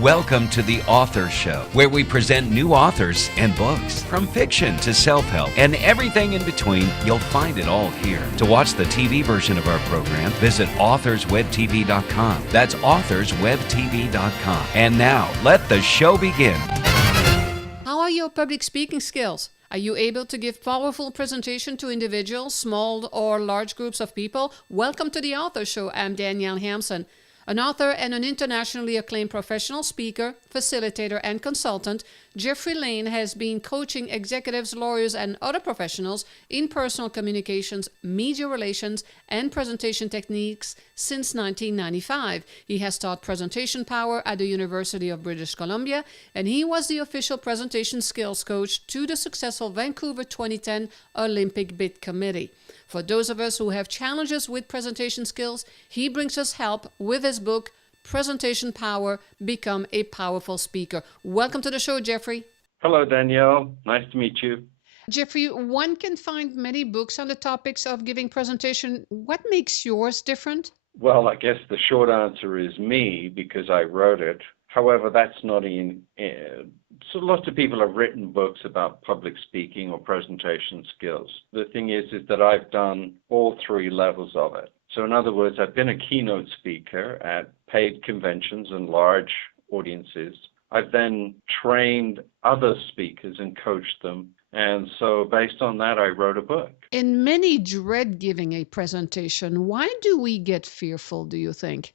Welcome to The Author Show, where we present new authors and books. From fiction to self-help and everything in between, you'll find it all here. To watch the TV version of our program, visit authorswebtv.com. That's authorswebtv.com. And now, let the show begin. How are your public speaking skills? Are you able to give powerful presentation to individuals, small or large groups of people? Welcome to The Author Show. I'm Danielle Hampson. An author and an internationally acclaimed professional speaker, facilitator, and consultant, Geoffrey Lane has been coaching executives, lawyers, and other professionals in personal communications, media relations, and presentation techniques since 1995. He has taught presentation power at the University of British Columbia, and he was the official presentation skills coach to the successful Vancouver 2010 Olympic Bid Committee. For those of us who have challenges with presentation skills, he brings us help with his book, Presentation Power, Become a Powerful Speaker. Welcome to the show, Geoffrey. Hello, Danielle. Nice to meet you. Geoffrey, one can find many books on the topics of giving presentation. What makes yours different? Well, I guess the short answer is me, because I wrote it. However, that's not so lots of people have written books about public speaking or presentation skills. The thing is that I've done all three levels of it. So in other words, I've been a keynote speaker at paid conventions and large audiences. I've then trained other speakers and coached them. And so based on that, I wrote a book. And many dread giving a presentation. Why do we get fearful, do you think?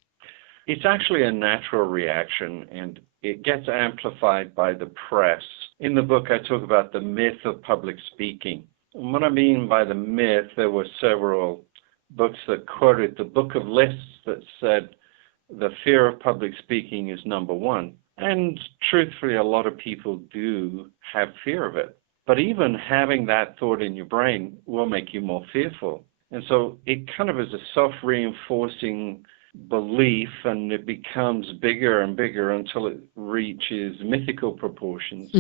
It's actually a natural reaction, and it gets amplified by the press. In the book, I talk about the myth of public speaking. And what I mean by the myth, there were several books that quoted the book of lists that said the fear of public speaking is number one. And truthfully, a lot of people do have fear of it. But even having that thought in your brain will make you more fearful. And so it kind of is a self-reinforcing belief, and it becomes bigger and bigger until it reaches mythical proportions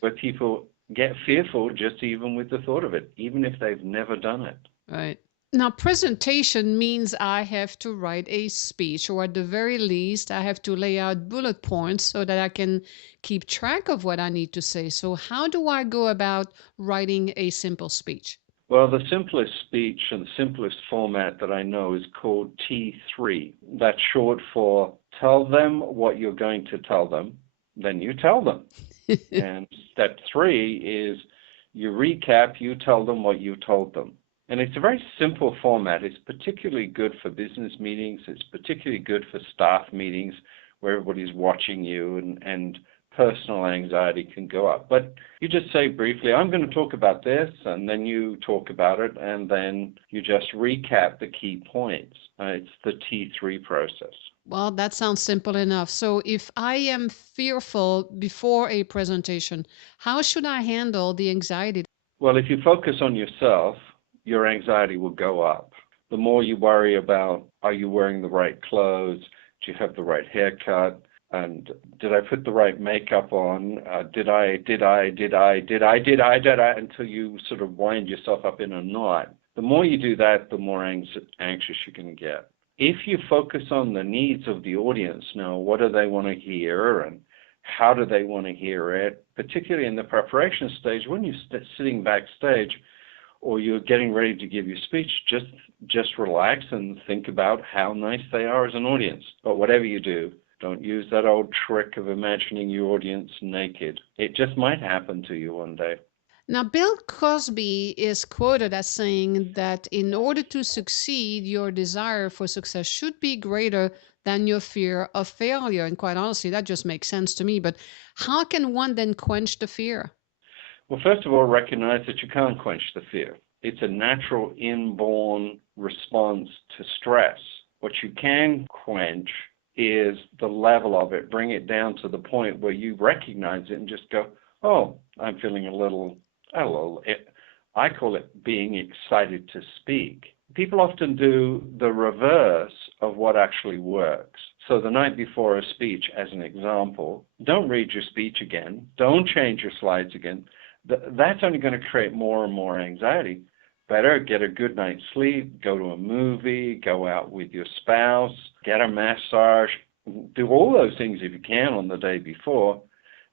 where people get fearful just even with the thought of it, even if they've never done it. Right. Now, presentation means I have to write a speech, or at the very least, I have to lay out bullet points so that I can keep track of what I need to say. So how do I go about writing a simple speech? Well, the simplest speech and the simplest format that I know is called T3. That's short for tell them what you're going to tell them, then you tell them. And step 3 is you recap, you tell them what you told them. And it's a very simple format. It's particularly good for business meetings. It's particularly good for staff meetings where everybody's watching you and personal anxiety can go up. But you just say briefly, I'm going to talk about this, and then you talk about it, and then you just recap the key points. It's the T3 process. Well, that sounds simple enough. So if I am fearful before a presentation, how should I handle the anxiety? Well, if you focus on yourself, your anxiety will go up. The more you worry about, are you wearing the right clothes? Do you have the right haircut? And did I put the right makeup on? Did I, until you sort of wind yourself up in a knot. The more you do that, the more anxious you can get. If you focus on the needs of the audience, now, what do they want to hear and how do they want to hear it? Particularly in the preparation stage, when you're sitting backstage or you're getting ready to give your speech, just relax and think about how nice they are as an audience. But whatever you do, don't use that old trick of imagining your audience naked. It just might happen to you one day. Now, Bill Cosby is quoted as saying that in order to succeed, your desire for success should be greater than your fear of failure. And quite honestly, that just makes sense to me. But how can one then quench the fear? Well, first of all, recognize that you can't quench the fear. It's a natural inborn response to stress. What you can quench is the level of it. Bring it down to the point where you recognize it and just go, oh, I'm feeling a little, I call it being excited to speak. People often do the reverse of what actually works. So the night before a speech, as an example, don't read your speech again. Don't change your slides again. That's only going to create more and more anxiety. Better get a good night's sleep, go to a movie, go out with your spouse, get a massage, do all those things if you can on the day before.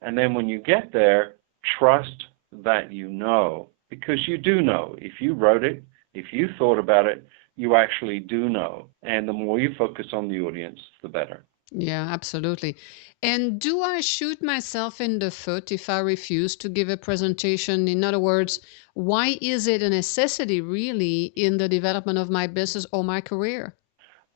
And then when you get there, trust that you know, because you do know. If you wrote it, if you thought about it, you actually do know. And the more you focus on the audience, the better. Yeah, absolutely. And do I shoot myself in the foot if I refuse to give a presentation? In other words, why is it a necessity really in the development of my business or my career?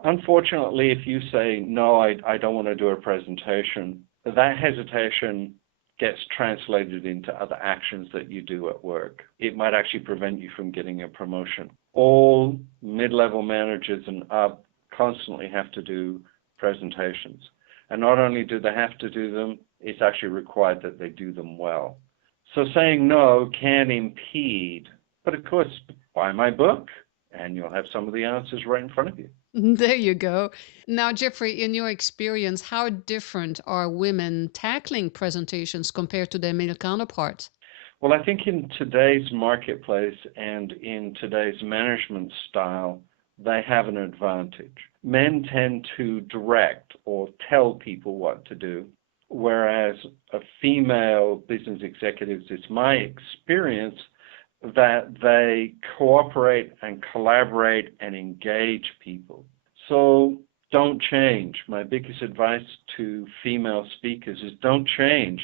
Unfortunately, if you say, no, I don't want to do a presentation, that hesitation gets translated into other actions that you do at work. It might actually prevent you from getting a promotion. All mid-level managers and up constantly have to do presentations. And not only do they have to do them, it's actually required that they do them well. So saying no can impede. But of course, buy my book and you'll have some of the answers right in front of you. There you go. Now, Geoffrey, in your experience, how different are women tackling presentations compared to their male counterparts? Well, I think in today's marketplace and in today's management style, they have an advantage. Men tend to direct or tell people what to do, whereas a female business executives, it's my experience that they cooperate and collaborate and engage people. So don't change. My biggest advice to female speakers is don't change.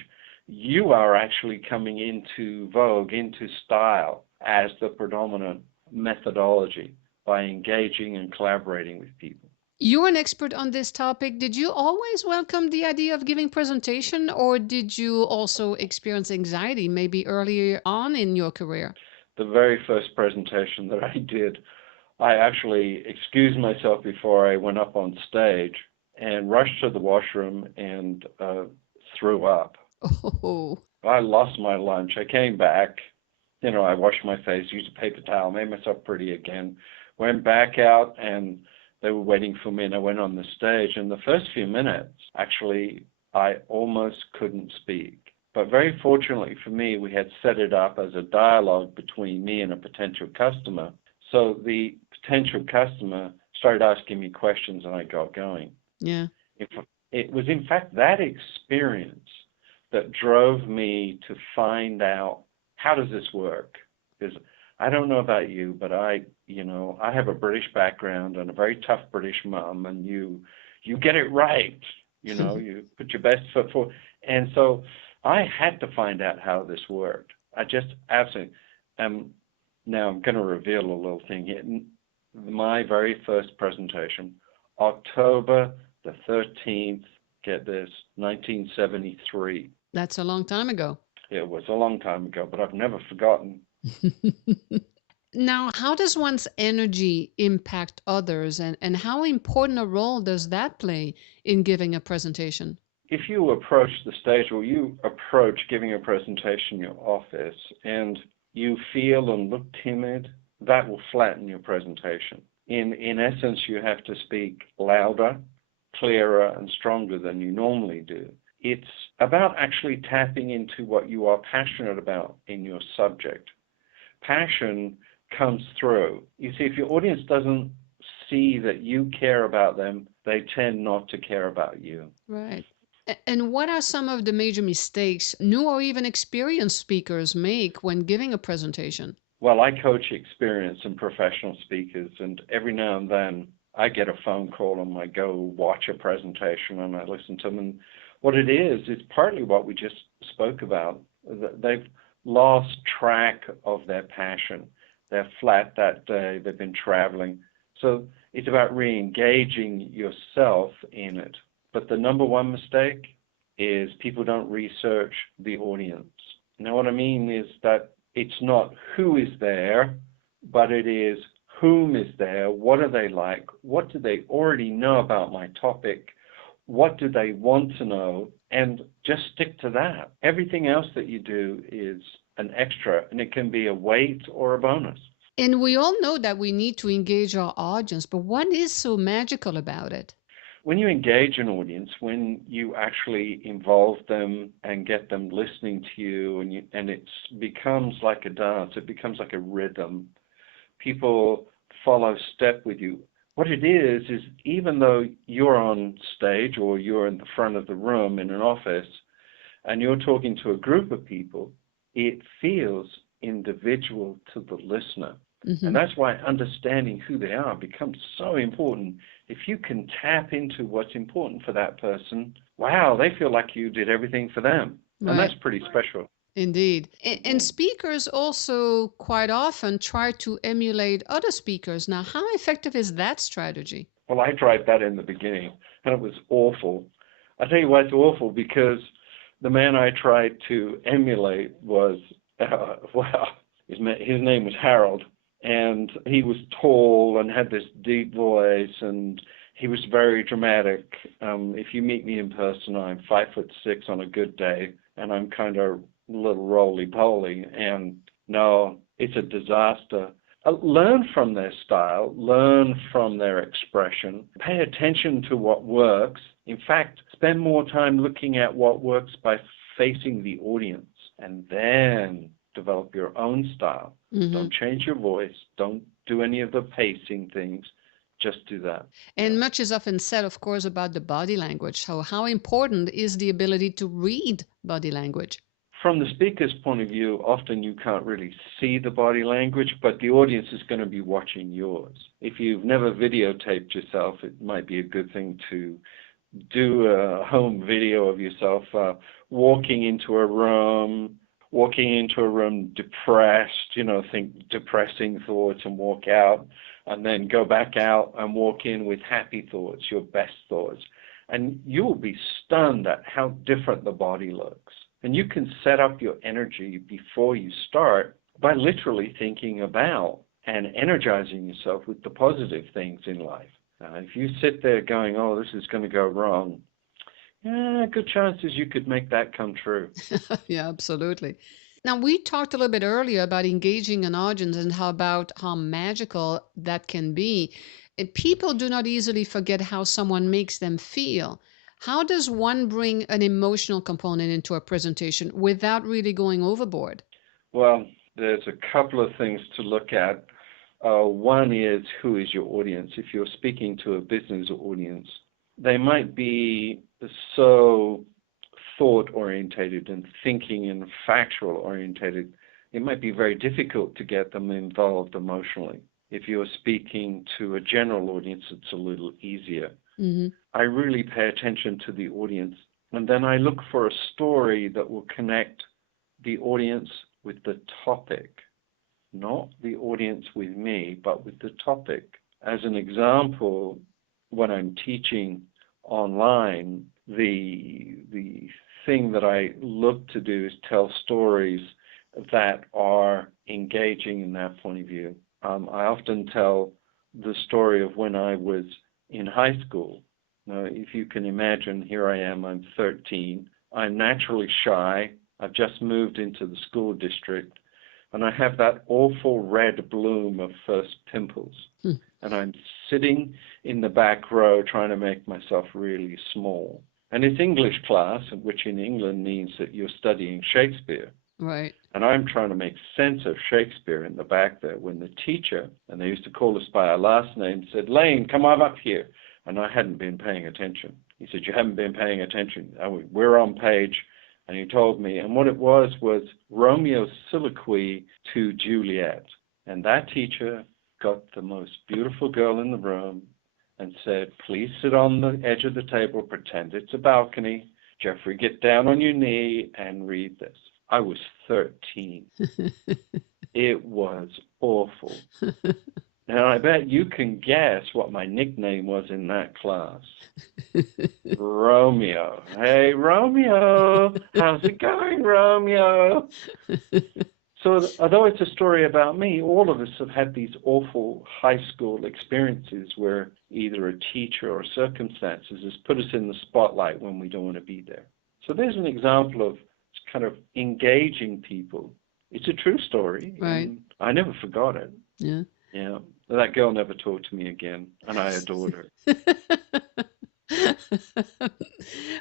You are actually coming into vogue, into style as the predominant methodology by engaging and collaborating with people. You're an expert on this topic. Did you always welcome the idea of giving presentation, or did you also experience anxiety maybe early on in your career? The very first presentation that I did, I actually excused myself before I went up on stage and rushed to the washroom and threw up. Oh, I lost my lunch. I came back, I washed my face, used a paper towel, made myself pretty again, went back out, and they were waiting for me, and I went on the stage. And the first few minutes, actually, I almost couldn't speak. But very fortunately for me, we had set it up as a dialogue between me and a potential customer. So the potential customer started asking me questions, and I got going. yeah. It was, in fact, that experience that drove me to find out, how does this work? Because I don't know about you, but I have a British background and a very tough British mom, and you get it right. You put your best foot forward. And so I had to find out how this worked. I just absolutely, now I'm going to reveal a little thing here. My very first presentation, October the 13th, get this, 1973. That's a long time ago. It was a long time ago, but I've never forgotten. Now, how does one's energy impact others, and how important a role does that play in giving a presentation? If you approach the stage, or you approach giving a presentation in your office, and you feel and look timid, that will flatten your presentation. In essence, you have to speak louder, clearer, and stronger than you normally do. It's about actually tapping into what you are passionate about in your subject. Passion comes through. You see, if your audience doesn't see that you care about them, they tend not to care about you. Right. And what are some of the major mistakes new or even experienced speakers make when giving a presentation? Well, I coach experienced and professional speakers, and every now and then I get a phone call and I go watch a presentation and I listen to them. And what it is partly what we just spoke about. They've lost track of their passion. They're flat that day. They've been traveling. So it's about re-engaging yourself in it. But the number one mistake is people don't research the audience. Now, what I mean is that it's not who is there, but it is whom is there, what are they like, what do they already know about my topic, what do they want to know, and just stick to that. Everything else that you do is an extra, and it can be a weight or a bonus. And we all know that we need to engage our audience, but what is so magical about it? When you engage an audience, when you actually involve them and get them listening to you, and it becomes like a dance, it becomes like a rhythm. People follow step with you. What it is even though you're on stage or you're in the front of the room in an office and you're talking to a group of people, it feels individual to the listener. And that's why understanding who they are becomes so important. If you can tap into what's important for that person, wow, they feel like you did everything for them. And that's Right. pretty special. Indeed. And speakers also quite often try to emulate other speakers. Now, how effective is that strategy? Well, I tried that in the beginning, and it was awful. I tell you why it's awful, because the man I tried to emulate was, well, his name was Harold, and he was tall and had this deep voice, and he was very dramatic. If you meet me in person, I'm 5'6" on a good day, and I'm kind of a little roly-poly, and no, it's a disaster. Learn from their style, learn from their expression, pay attention to what works. In fact, spend more time looking at what works by facing the audience, and then develop your own style. Don't change your voice. Don't do any of the pacing things. Just do that. And much is often said, of course, about the body language. So, how important is the ability to read body language? From the speaker's point of view, often you can't really see the body language, but the audience is going to be watching yours. If you've never videotaped yourself, it might be a good thing to do a home video of yourself walking into a room depressed, think depressing thoughts and walk out, and then go back out and walk in with happy thoughts, your best thoughts. And you'll be stunned at how different the body looks. And you can set up your energy before you start by literally thinking about and energizing yourself with the positive things in life. If you sit there going, oh, this is going to go wrong, good chances you could make that come true. Yeah, absolutely. Now, we talked a little bit earlier about engaging an audience and how magical that can be. And people do not easily forget how someone makes them feel. How does one bring an emotional component into a presentation without really going overboard? Well, there's a couple of things to look at. One is, who is your audience? If you're speaking to a business audience, they might be so thought-orientated and thinking and factual-orientated. It might be very difficult to get them involved emotionally. If you're speaking to a general audience, it's a little easier. I really pay attention to the audience, and then I look for a story that will connect the audience with the topic, not the audience with me, but with the topic. As an example, when I'm teaching online, the thing that I look to do is tell stories that are engaging in that point of view. I often tell the story of when I was in high school. Now, if you can imagine, here I am, I'm 13. I'm naturally shy. I've just moved into the school district, and I have that awful red bloom of first pimples. And I'm sitting in the back row trying to make myself really small. And it's English class, which in England means that you're studying Shakespeare. Right. And I'm trying to make sense of Shakespeare in the back there when the teacher, and they used to call us by our last name, said, Lane, come on up here. And I hadn't been paying attention. He said, you haven't been paying attention. We're on page. And he told me, and what it was Romeo's soliloquy to Juliet. And that teacher got the most beautiful girl in the room and said, please sit on the edge of the table, pretend it's a balcony. Geoffrey, get down on your knee and read this. I was 13. It was awful. Now, I bet you can guess what my nickname was in that class. Romeo. Hey, Romeo. How's it going, Romeo? So although it's a story about me, all of us have had these awful high school experiences where either a teacher or circumstances has put us in the spotlight when we don't want to be there. So there's an example of kind of engaging people. It's a true story. Right. And I never forgot it. Yeah. Yeah. That girl never talked to me again, and I adored her.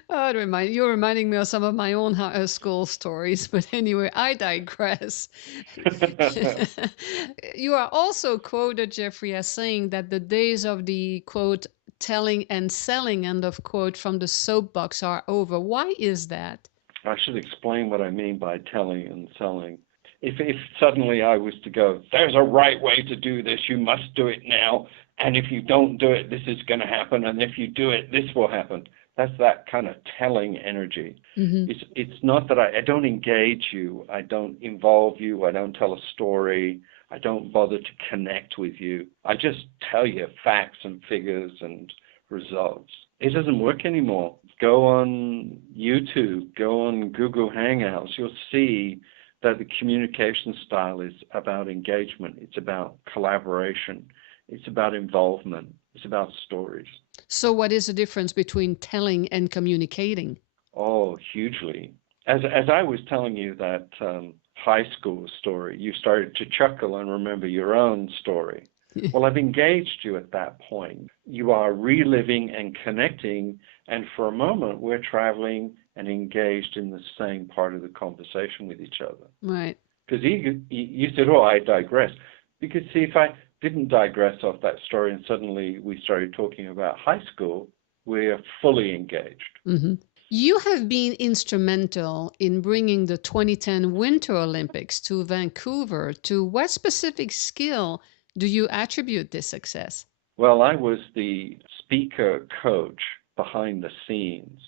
Oh, you're reminding me of some of my own school stories, but anyway, I digress. You are also quoted, Jeffrey, as saying that the days of the quote, telling and selling, end of quote, from the soapbox are over. Why is that? I should explain what I mean by telling and selling. If suddenly I was to go, there's a right way to do this, you must do it now, and if you don't do it, this is going to happen, and if you do it, this will happen. That's that kind of telling energy. Hmm. It's not that I don't engage you, I don't involve you, I don't tell a story, I don't bother to connect with you. I just tell you facts and figures and results. It doesn't work anymore. Go on YouTube, go on Google Hangouts, you'll see that the communication style is about engagement, it's about collaboration, it's about involvement, it's about stories. So, what is the difference between telling and communicating? Oh, hugely. As I was telling you that high school story, you started to chuckle and remember your own story. Well, I've engaged you at that point. You are reliving and connecting, and for a moment, we're traveling and engaged in the same part of the conversation with each other. Right. Because you said, oh, I digress. Because, see, if I didn't digress off that story and suddenly we started talking about high school, we're fully engaged. Hmm. You have been instrumental in bringing the 2010 Winter Olympics to Vancouver. To what specific skill do you attribute this success? Well, I was the speaker coach behind the scenes.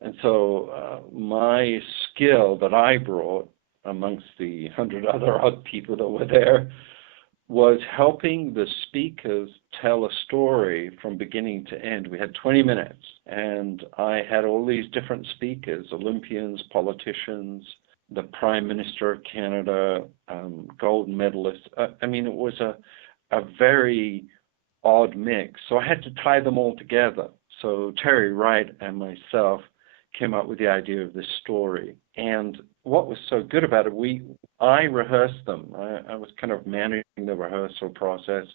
And so my skill that I brought amongst the 100 other odd people that were there was helping the speakers tell a story from beginning to end. We had 20 minutes, and I had all these different speakers, Olympians, politicians, the Prime Minister of Canada, gold medalists. I mean, it was a very odd mix. So I had to tie them all together. So Terry Wright and myself came up with the idea of this story. And what was so good about it, I rehearsed them. I was kind of managing the rehearsal process,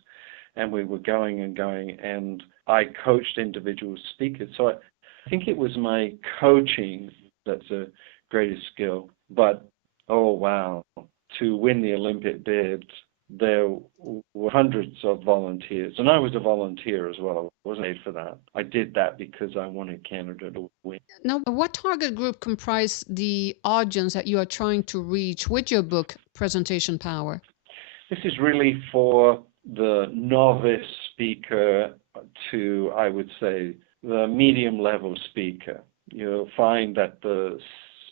and we were going, and I coached individual speakers. So I think it was my coaching that's the greatest skill. But, oh, wow, to win the Olympic bid, there were hundreds of volunteers, and I was a volunteer as well. I wasn't paid for that. I did that because I wanted Canada to win. Now, what target group comprise the audience that you are trying to reach with your book, Presentation Power? This is really for the novice speaker to, I would say, the medium level speaker. You'll find that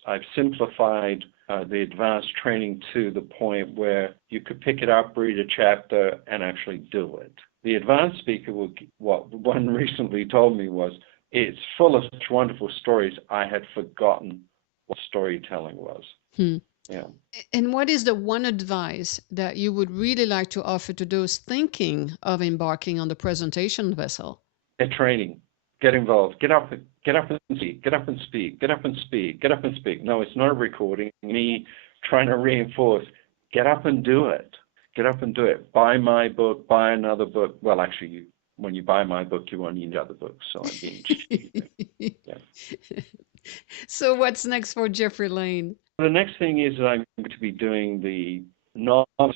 I've simplified the advanced training to the point where you could pick it up, read a chapter, and actually do it. The advanced speaker, what one recently told me was, it's full of such wonderful stories, I had forgotten what storytelling was. Yeah. And what is the one advice that you would really like to offer to those thinking of embarking on the presentation vessel? Get training. Get involved. Get up and speak. Get up and speak. Get up and speak. Get up and speak. No, it's not a recording. Me trying to reinforce. Get up and do it. Get up and do it. Buy my book. Buy another book. Well, actually, when you buy my book, you won't need other books. So I'm being cheap. Yeah. So what's next for Geoffrey Lane? The next thing is that I'm going to be doing the novice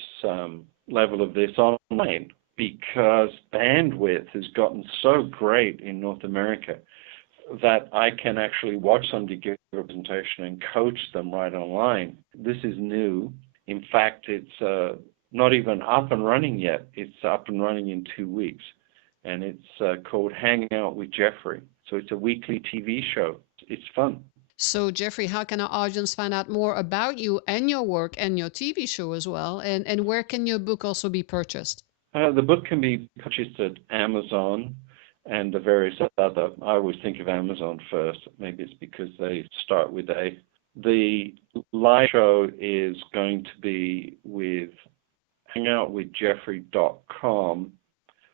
level of this online, because bandwidth has gotten so great in North America that I can actually watch somebody give a presentation and coach them right online. This is new. In fact, it's not even up and running yet. It's up and running in 2 weeks, and it's called Hang Out with Geoffrey. So it's a weekly TV show. It's fun. So, Geoffrey, how can our audience find out more about you and your work and your TV show as well? And where can your book also be purchased? The book can be purchased at Amazon and the various other. I always think of Amazon first. Maybe it's because they start with A. The live show is going to be with hangoutwithgeoffrey.com.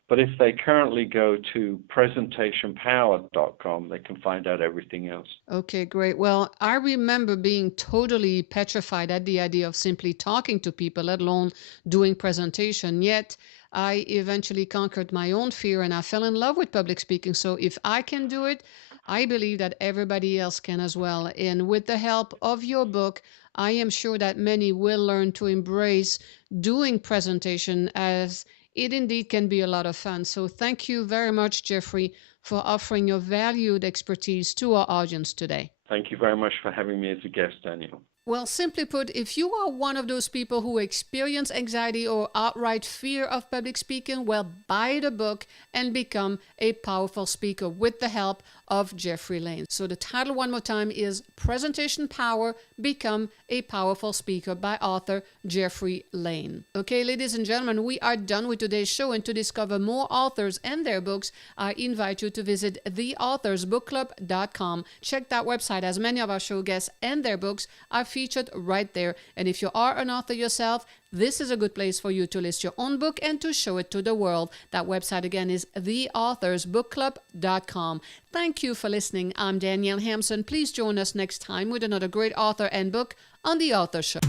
But if they currently go to presentationpower.com, they can find out everything else. Okay, great. Well, I remember being totally petrified at the idea of simply talking to people, let alone doing presentation. Yet I eventually conquered my own fear and I fell in love with public speaking. So if I can do it, I believe that everybody else can as well. And with the help of your book, I am sure that many will learn to embrace doing presentation, as it indeed can be a lot of fun. So thank you very much, Geoffrey, for offering your valued expertise to our audience today. Thank you very much for having me as a guest, Danielle. Well, simply put, if you are one of those people who experience anxiety or outright fear of public speaking, well, buy the book and become a powerful speaker with the help of Geoffrey Lane. So the title one more time is Presentation Power, Become a Powerful Speaker by author Geoffrey Lane. Okay, ladies and gentlemen, we are done with today's show, and to discover more authors and their books, I invite you to visit theauthorsbookclub.com. Check that website, as many of our show guests and their books are featured right there. And if you are an author yourself, this is a good place for you to list your own book and to show it to the world. That website again is theauthorsbookclub.com. Thank you for listening. I'm Danielle Hampson. Please join us next time with another great author and book on The Author Show.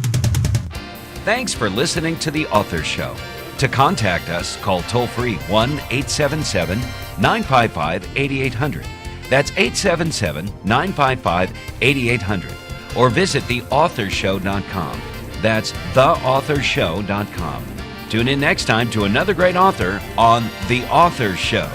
Thanks for listening to The Author Show. To contact us, call toll-free 1-877-955-8800. That's 877-955-8800. Or visit theauthorshow.com. That's theauthorshow.com. Tune in next time to another great author on The Author Show.